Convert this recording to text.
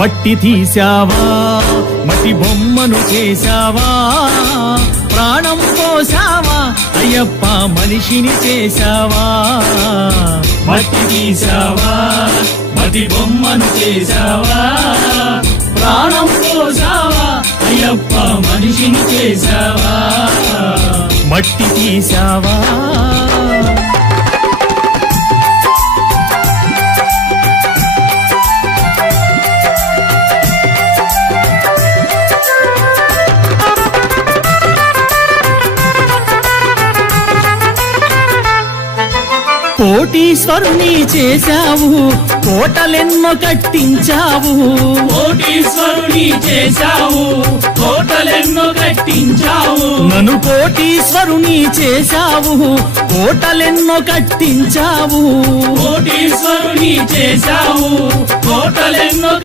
మట్టి తీసావా మట్టి బొమ్మను చేశావా ప్రాణం పోసావా అయ్యప్ప మనిషిని చేశావా మట్టి తీసావా మట్టి బొమ్మను చేశావా ప్రాణం పోసావా అయ్యప్ప మనిషిని చేశావా మట్టి తీసావా కోటీశ్వరుని చేశావు కోటలెన్నో కట్టించావు కోటీశ్వరుని చేశావు కోటలెన్నో కట్టించావు నన్ను కోటీశ్వరుని చేశావు కోటలెన్నో కట్టించావు కోటీశ్వరుని చేశావు కోటలెన్నో